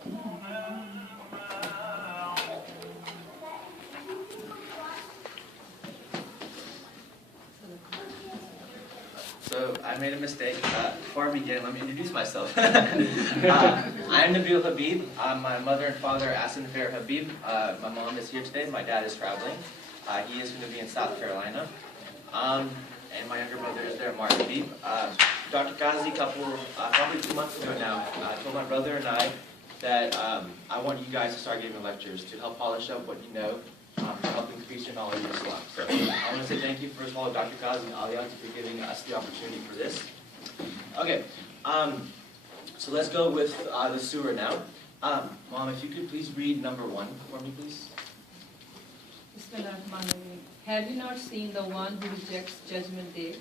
So I made a mistake. Before I begin, let me introduce myself. I'm Nabeel Habib. My mother and father are Asin and Fair Habib. My mom is here today. My dad is traveling. He is going to be in South Carolina. And my younger brother is there, Mark Habib. Dr. Kazi, probably 2 months ago now, told my brother and I that I want you guys to start giving lectures to help polish up what you know, to help increase your knowledge of Islam. So I want to say thank you, first of all, Dr. Kazi and Aliyah for giving us the opportunity for this. Okay, so let's go with the surah now. Mom, if you could please read number 1 for me, please. Bismillahirrahmanirrahim. Have you not seen the one who rejects judgment day?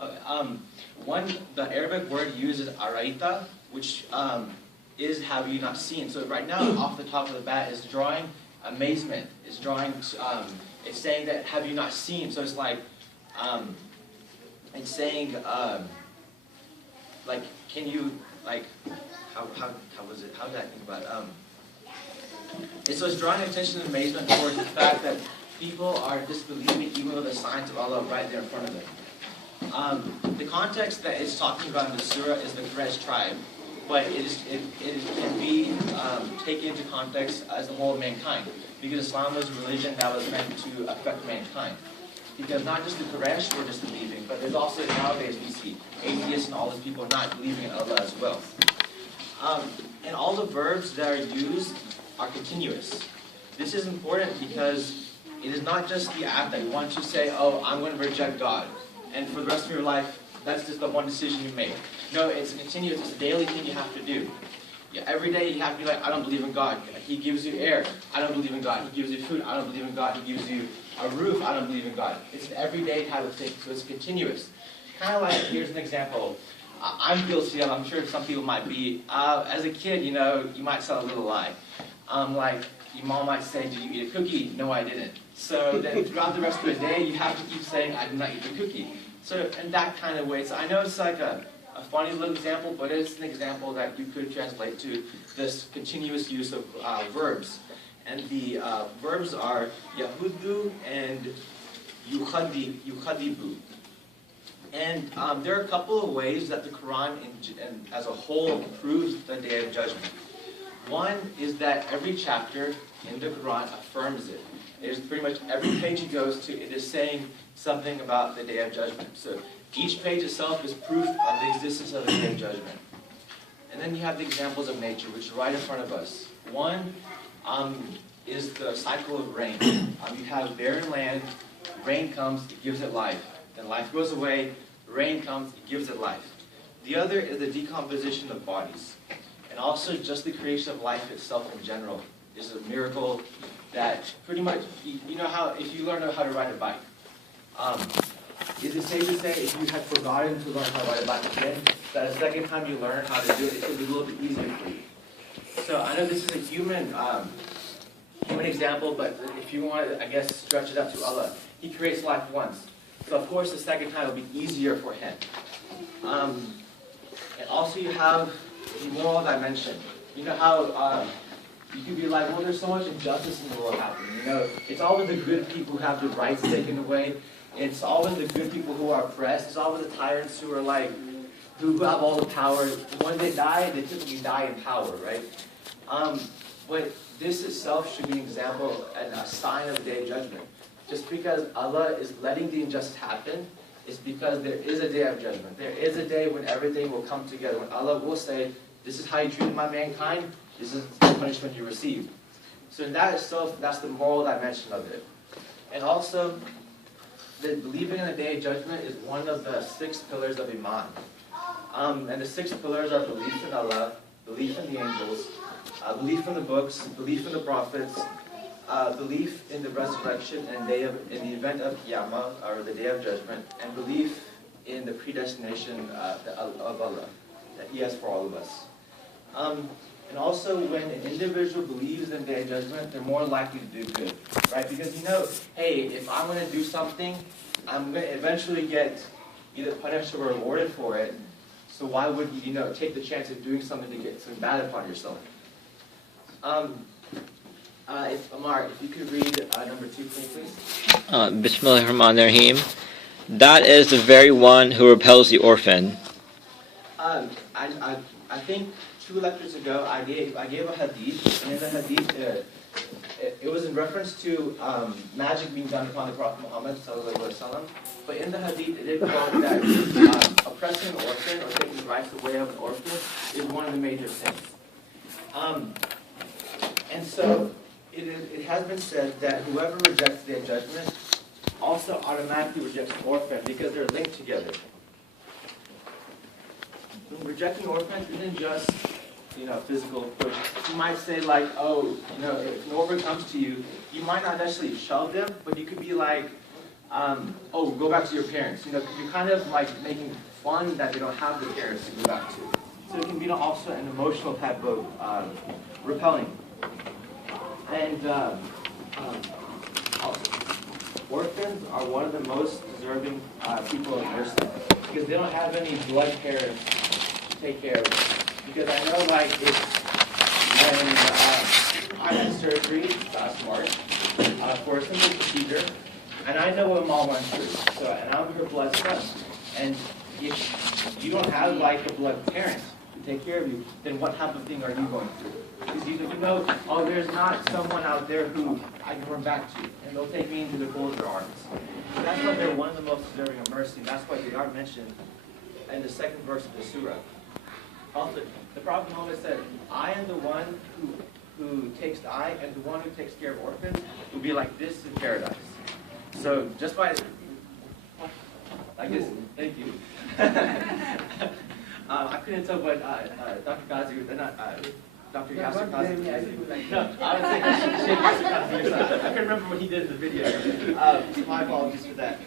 Okay, the Arabic word uses araita, which is have you not seen. So right now, off the top of the bat, is drawing amazement. It's drawing. It's saying that have you not seen. So it's like, it's saying like can you like how was it? How did I think about it? So it's drawing attention and amazement towards the fact that people are disbelieving even though the signs of Allah are right there in front of them. The context that it's talking about in the surah is the Quraysh tribe, but it can be taken into context as the whole of mankind, because Islam was a religion that was meant to affect mankind. Because not just the Quraysh were disbelieving, but there's also nowadays we see atheists and all these people not believing in Allah as well. And all the verbs that are used are continuous. This is important because it is not just the act that you want to say, oh, I'm going to reject God, and for the rest of your life, that's just the one decision you make. No, it's continuous. It's a daily thing you have to do. Yeah, every day you have to be like, I don't believe in God. He gives you air. I don't believe in God. He gives you food. I don't believe in God. He gives you a roof. I don't believe in God. It's an everyday type of thing, so it's continuous. Kind of like, here's an example. I'm guilty of, I'm sure some people might be. As a kid, you know, you might tell a little lie. Like, your mom might say, did you eat a cookie? No, I didn't. So then throughout the rest of the day, you have to keep saying, I did not eat the cookie. So in that kind of way, so I know it's like a funny little example, but it's an example that you could translate to this continuous use of verbs. And the verbs are yahudu and yukhadibu. And there are a couple of ways that the Quran as a whole proves the Day of Judgment. One is that every chapter in the Quran affirms it. It's pretty much every page it goes to, it is saying something about the Day of Judgment. So each page itself is proof of the existence of the Day of Judgment. And then you have the examples of nature, which are right in front of us. One is the cycle of rain. You have barren land, rain comes, it gives it life. Then life goes away, rain comes, it gives it life. The other is the decomposition of bodies. And also just the creation of life itself in general is a miracle that pretty much, you know how, if you learn how to ride a bike, is it safe to say if you had forgotten to learn how to ride a bike again, that the second time you learn how to do it, it should be a little bit easier for you? So I know this is a human example, but if you want to, I guess, stretch it up to Allah, He creates life once. So of course the second time will be easier for Him. And also you have the moral dimension. You know how you can be like, well, there's so much injustice in the world happening. You know, it's always the good people who have the rights taken away. It's always the good people who are oppressed. It's always the tyrants who are like, who have all the power. When they die, they typically die in power, right? But this itself should be an example and a sign of the Day of Judgment. Just because Allah is letting the injustice happen, it's because there is a Day of Judgment. There is a day when everything will come together, when Allah will say, this is how you treated my mankind, this is the punishment you received. So in that itself, that's the moral dimension of it. And also, believing in the Day of Judgment is one of the 6 pillars of Iman. And the 6 pillars are belief in Allah, belief in the angels, belief in the books, belief in the prophets, belief in the resurrection and in the event of Qiyamah, or the Day of Judgment, and belief in the predestination of Allah that He has for all of us. And also, when an individual believes in the Day of Judgment, they're more likely to do good, right? Because you know, hey, if I'm going to do something, I'm going to eventually get either punished or rewarded for it. So why would you, take the chance of doing something to get something bad upon yourself? If Amar, if you could read number 2 for me, please. Bismillahirrahmanirrahim. That is the very one who repels the orphan. I think 2 lectures ago I gave a hadith, and in the hadith it was in reference to magic being done upon the Prophet Muhammad sallallahu alaihi wasallam. But in the hadith it did quote that oppressing an orphan or taking the rights away of an orphan is one of the major sins. And so it has been said that whoever rejects the judgment also automatically rejects an orphan because they're linked together. Rejecting orphans isn't just, physical push. You might say like, oh, if an orphan comes to you, you might not necessarily shove them, but you could be like, oh, go back to your parents. You're kind of like making fun that they don't have the parents to go back to. So it can be also an emotional type of repelling. And also, orphans are one of the most deserving people of mercy because they don't have any blood parents to take care of them. Because I know, like, when I had surgery last March for a simple procedure, and I know what Mom went through. And I'm her blood son. And if you don't have like a blood parent to take care of you, then what type of thing are you going through? Because oh, there's not someone out there who I can run back to, and they'll take me into the fold of their arms. So that's why they're one of the most deserving of mercy. And that's why they are mentioned in the 2nd verse of the surah. Also, the Prophet Muhammad said, I am the one who takes the eye, and the one who takes care of orphans will be like this in paradise. So just by like this, thank you. I couldn't tell what Dr. Ghazi, Dr. Yasser Ghazi. No, I would say Sheikh Yasser Ghazi. I couldn't remember what he did in the video. So my apologies for that.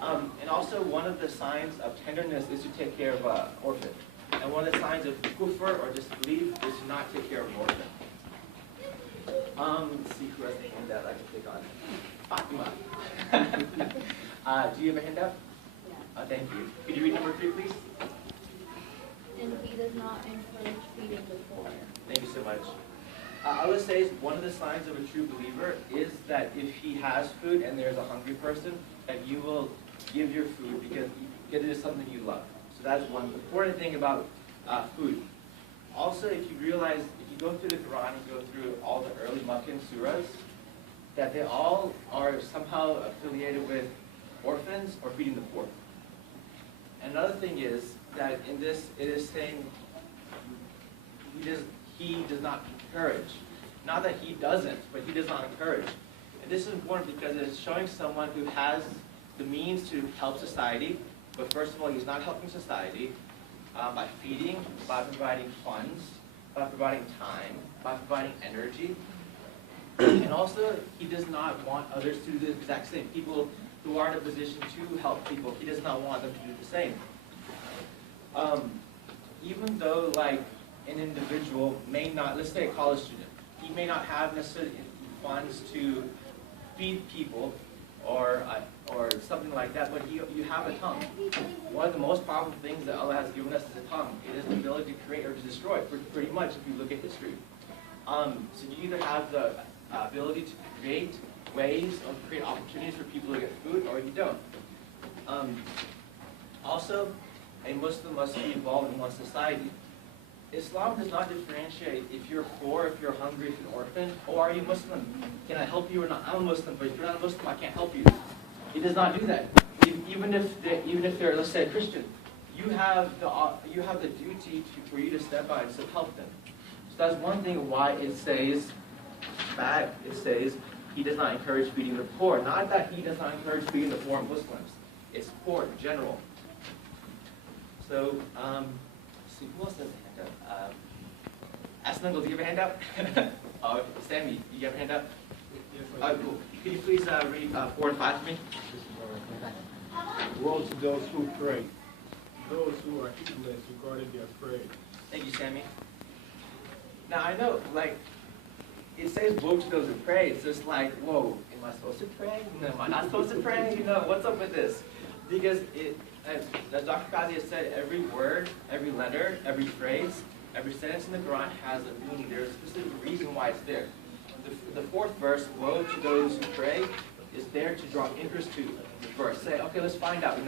And also, one of the signs of tenderness is to take care of an orphan. And one of the signs of kufr or disbelief is to not take care of an orphan. Let's see who has a handout I can pick on. Fatima. Do you have a handout? Yeah. Thank you. Could you read number 3, please? And he does not encourage feeding the poor. Thank you so much. I would say one of the signs of a true believer is that if he has food and there's a hungry person, that you will give your food because it is something you love. So that's one important thing about food. Also, if you realize, if you go through the Quran and go through all the early Meccan surahs, that they all are somehow affiliated with orphans or feeding the poor. Another thing is that in this, it is saying he does not encourage. Not that he doesn't, but he does not encourage. And this is important because it is showing someone who has the means to help society, but first of all, he's not helping society by feeding, by providing funds, by providing time, by providing energy. And also, he does not want others to do the exact same. People who are in a position to help people, he does not want them to do the same. Even though, like, an individual may not, let's say a college student, he may not have necessarily funds to feed people or something like that, but you have a tongue. One of the most powerful things that Allah has given us is a tongue. It is the ability to create or to destroy, pretty much, if you look at history. So you either have the ability to create ways or create opportunities for people to get food, or you don't. Also, a Muslim must be involved in one's society. Islam does not differentiate if you're poor, if you're hungry, if you're an orphan. Oh, are you Muslim? Can I help you or not? I'm a Muslim, but if you're not a Muslim, I can't help you. It does not do that. Even if they're, let's say, a Christian, you have the duty for you to step out and still help them. So that's one thing why it says bad. It says he does not encourage feeding the poor. Not that he does not encourage feeding the poor Muslims. It's poor in general. So, see, who else has a handout? Asnungle, do you have a handout? Oh, Sammy, do you have a handout? Yes, cool. Could you please read 4 and 5 for me? Woe to those who pray, those who are heedless regarding their prayer. Thank you, Sammy. Now, I know, like, it says woe to those who pray. It's just like, whoa, am I supposed to pray? No, am I not supposed to pray? What's up with this? Because as Dr. Kazi has said, every word, every letter, every phrase Every sentence in the Quran has a meaning. There's a specific reason why it's there. The fourth verse, woe to those who pray, is there to draw interest to the verse. Say, okay, let's find out,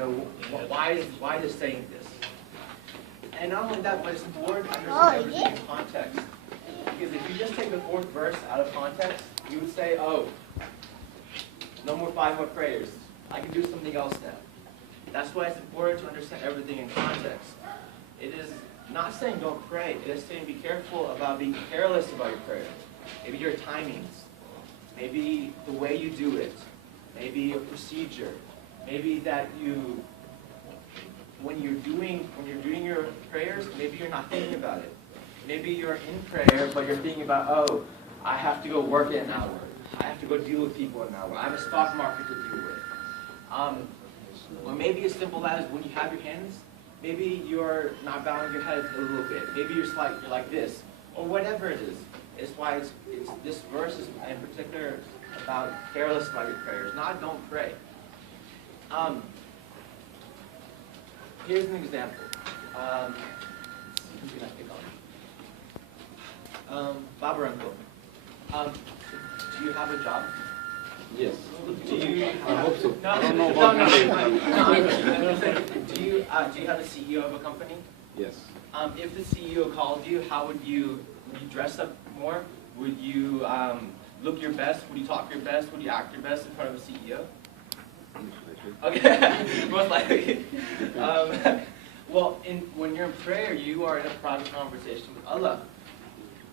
why is it saying this? And not only that, but it's important to understand everything in context. Because if you just take the fourth verse out of context, you would say, oh, no more 5 more prayers. I can do something else now. That's why it's important to understand everything in context. It is not saying don't pray. It is saying be careful about being careless about your prayer. Maybe your timings. Maybe the way you do it. Maybe a procedure. Maybe that when you're doing your prayers, maybe you're not thinking about it. Maybe you're in prayer, but you're thinking about, oh, I have to go work in an hour. I have to go deal with people in an hour. I have a stock market to deal with. Or maybe as simple as when you have your hands, maybe you're not bowing your head a little bit. Maybe you're like this, or whatever it is. It's why this verse is in particular about careless about your prayers, not don't pray. Here's an example. Who can I pick on? Baba Uncle. Do you have a job? Yes. Do you? I hope so. No, I don't know no, about Do you have a CEO of a company? Yes. If the CEO called you, how would you dress up more? Would you look your best? Would you talk your best? Would you act your best in front of a CEO? Okay, most likely. Well, when you're in prayer, you are in a private conversation with Allah,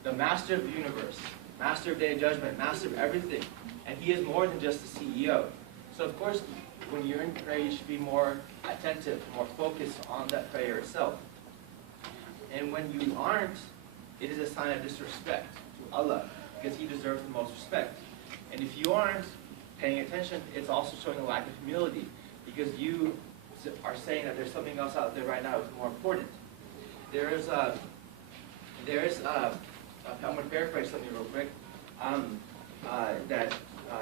the master of the universe, master of day of judgment, master of everything. And he is more than just the CEO. So of course, when you're in prayer, you should be more attentive, more focused on that prayer itself. And when you aren't, it is a sign of disrespect to Allah, because he deserves the most respect. And if you aren't paying attention, it's also showing a lack of humility, because you are saying that there's something else out there right now that's more important. I'm going to paraphrase something real quick, that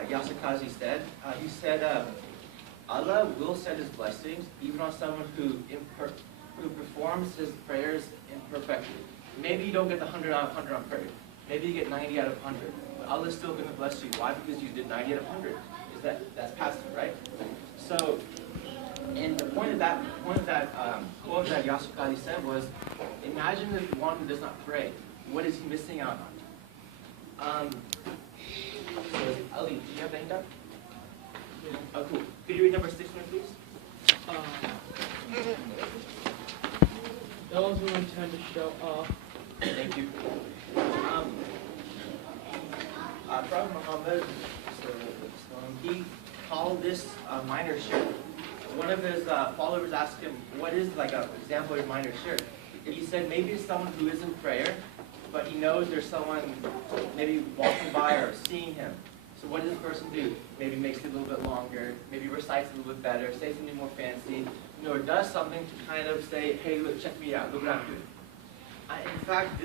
Yasakazi said. He said, Allah will send his blessings even on someone who performs his prayers imperfectly. Maybe you don't get the 100 out of 100 on prayer. Maybe you get 90 out of 100. But Allah is still going to bless you. Why? Because you did 90 out of 100. That's passive, right? So, and the point of that quote that Yasukali said was, imagine if one who does not pray, what is he missing out on? So Ali, do you have the hand up? Oh, cool. Could you read number 6 one, please? Those who intend to show off. Thank you. Prophet Muhammad, he called this a minor shirk. One of his followers asked him, what is like an example of minor shirk? He said maybe it's someone who is in prayer, but he knows there's someone maybe walking by or seeing him. So what does this person do? Maybe makes it a little bit longer, maybe recites a little bit better, say something more fancy, or does something to kind of say, hey, look, check me out, look what I'm doing. In fact,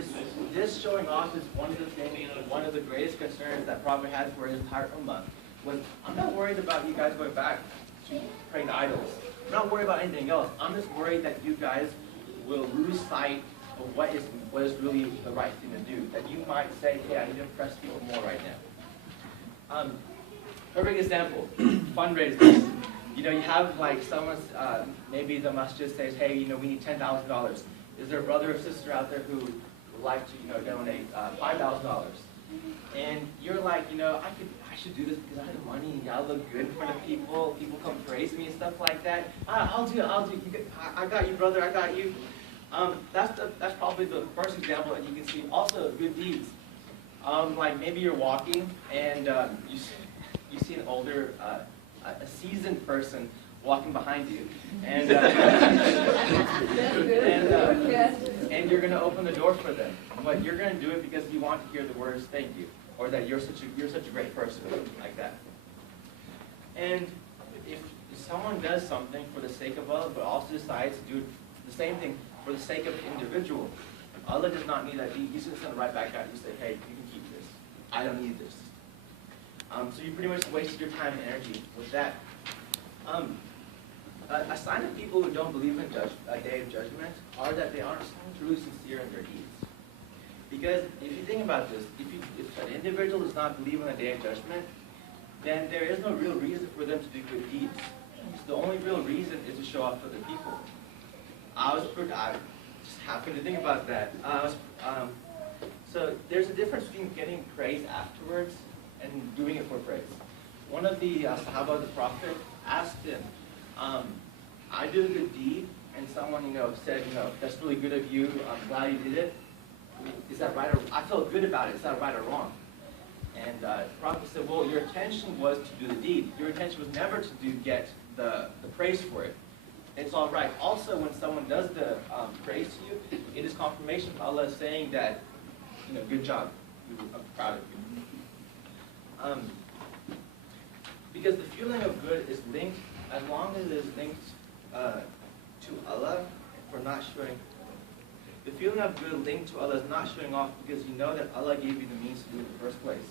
this showing off is one of the things, one of the greatest concerns that Prophet had for his entire ummah. Was, I'm not worried about you guys going back to praying to idols. I'm not worried about anything else. I'm just worried that you guys will lose sight of what is really the right thing to do. That you might say, hey, I need to impress people more right now. Perfect example, fundraisers. You have like someone's, maybe the masjid says, hey, we need $10,000. Is there a brother or sister out there who would like to, donate $5,000? And you're like, I should do this because I have money and I look good in front of people. People come praise me and stuff like that. I'll do it. I got you, brother. I got you. That's probably the first example that you can see. Also, good deeds. Like maybe you're walking and you see an older, a seasoned person walking behind you, and and you're going to open the door for them, but you're going to do it because you want to hear the words "thank you" or that you're such a great person, like that. And if someone does something for the sake of Allah, but also decides to do the same thing for the sake of the individual, Allah does not need that. He's just going to write back out and say, "Hey, you can keep this. I don't need this." So you pretty much wasted your time and energy with that. A sign of people who don't believe in a day of judgment are that they aren't truly sincere in their deeds. Because if you think about this, if an individual does not believe in the day of judgment, then there is no real reason for them to do good deeds. So the only real reason is to show off to other people. I just happened to think about that. So there's a difference between getting praise afterwards and doing it for praise. One of the Sahaba, the Prophet, asked him, I did a good deed, and someone, said, that's really good of you, I'm glad you did it. Is that right or I felt good about it, is that right or wrong? And the Prophet said, well, your intention was to do the deed. Your intention was never to get the praise for it. It's all right. Also, when someone does the praise to you, it is confirmation from Allah saying that, good job, I'm proud of you. Because the feeling of good is linked, as long as it is linked to Allah, for not showing. The feeling of good linked to Allah is not showing off because you know that Allah gave you the means to do it in the first place.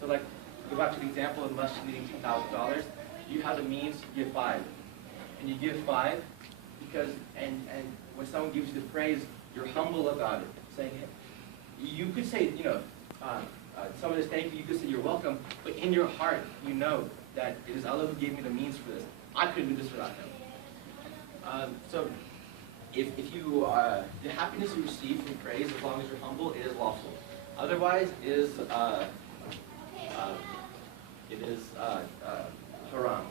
So like, go back to the example of masjid needing $10,000. You have the means to give 5. And you give 5 because, and when someone gives you the praise, you're humble about it. Saying, you could say, someone is thank you, you could say you're welcome, but in your heart, you know that it is Allah who gave me the means for this. I couldn't do this without Him. So, if you, the happiness you receive from praise, as long as you're humble, it is lawful. Otherwise, it is haram.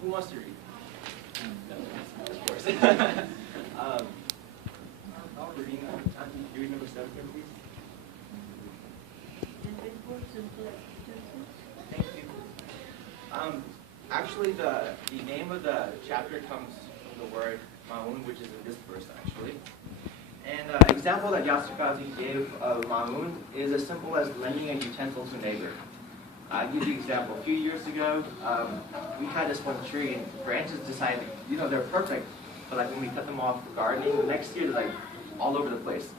Who wants to read? No, of course. You read number 7 here, please. Thank you. Actually, the name of the chapter comes from the word ma'un, which is in this verse, actually. And an example that Yasukazi gave of ma'un is as simple as lending a utensil to a neighbor. I'll give you an example. A few years ago, we had this one tree, and the branches decided, they're perfect, but like when we cut them off for gardening, the next year they're like all over the place.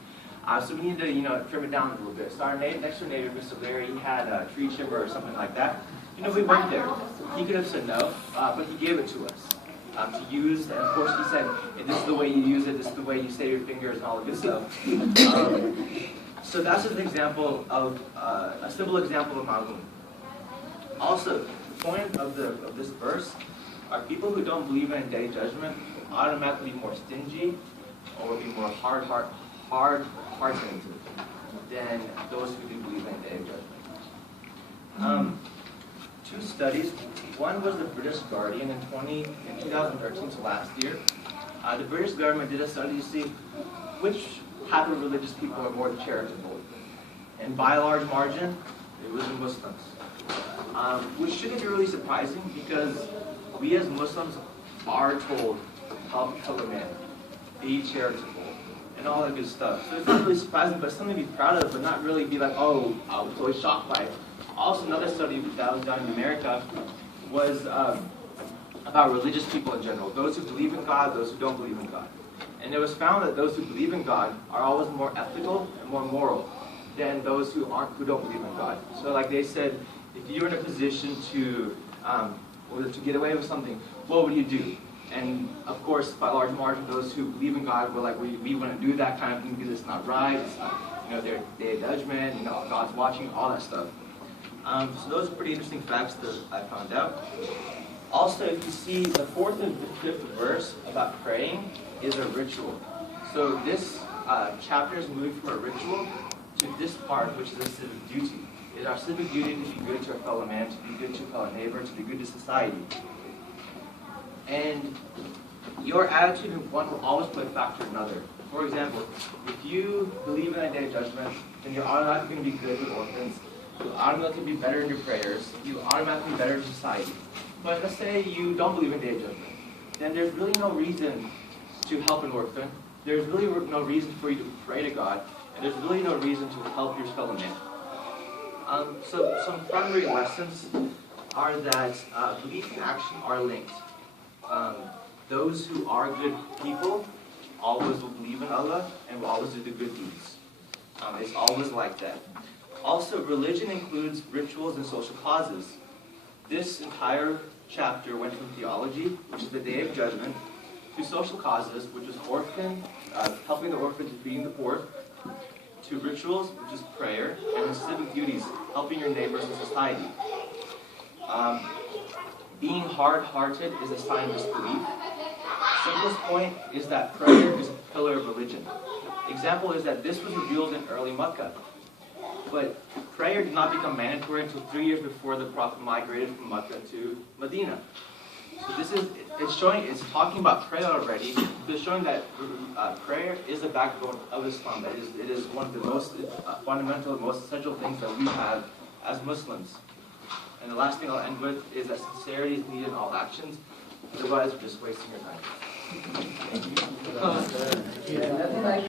So we need to, trim it down a little bit. So our next door neighbor, Mr. Larry, he had a tree trimmer or something like that. We went there. He could have said no, but he gave it to us to use. And of course, he said, "This is the way you use it. This is the way you save your fingers and all of this stuff." So that's an example of a simple example of ma'un. Also, the point of this verse are people who don't believe in a day judgment will automatically be more stingy or will be more hard-hearted than those who do believe in a day of judgment. 2 studies. One was the British Guardian in 2013, so last year. The British government did a study to see which type of religious people are more charitable. And by a large margin, it was the Muslims. Which shouldn't be really surprising because we as Muslims are told, help your fellow man, be charitable, and all that good stuff. So it's not really surprising, but something to be proud of, but not really be like, oh, I was totally shocked by it. Also, another study that was done in America was about religious people in general, those who believe in God, those who don't believe in God. And it was found that those who believe in God are always more ethical and more moral than those who don't believe in God. So like they said, if you're in a position to get away with something, what would you do? And of course, by large margin, those who believe in God were like, we want to do that kind of thing because it's not right, it's not, their day of judgment, God's watching, all that stuff. So those are pretty interesting facts that I found out. Also, if you see the 4th and 5th verse about praying is a ritual. So this chapter is moving from a ritual to this part, which is a civic duty. It is our civic duty to be good to our fellow man, to be good to our fellow neighbor, to be good to society. And your attitude in one will always play a factor in another. For example, if you believe in a day of judgment, then you're automatically going to be good with orphans. You'll automatically be better in your prayers. You'll automatically be better in society. But let's say you don't believe in day of judgment. Then there's really no reason to help an orphan. There's really no reason for you to pray to God. And there's really no reason to help your fellow man. So some primary lessons are that belief and action are linked. Those who are good people always will believe in Allah and will always do the good deeds. It's always like that. Also, religion includes rituals and social causes. This entire chapter went from theology, which is the Day of Judgment, to social causes, which is helping the orphans and feeding the poor, to rituals, which is prayer, and civic duties, helping your neighbors in society. Being hard-hearted is a sign of disbelief. Simplest point is that prayer is a pillar of religion. Example is that this was revealed in early Makkah. But prayer did not become mandatory until 3 years before the Prophet migrated from Makkah to Medina. So it's talking about prayer already. It's showing that prayer is the backbone of Islam. That it is one of the most fundamental, most essential things that we have as Muslims. And the last thing I'll end with is that sincerity is needed in all actions. Otherwise, we're just wasting your time. Thank you.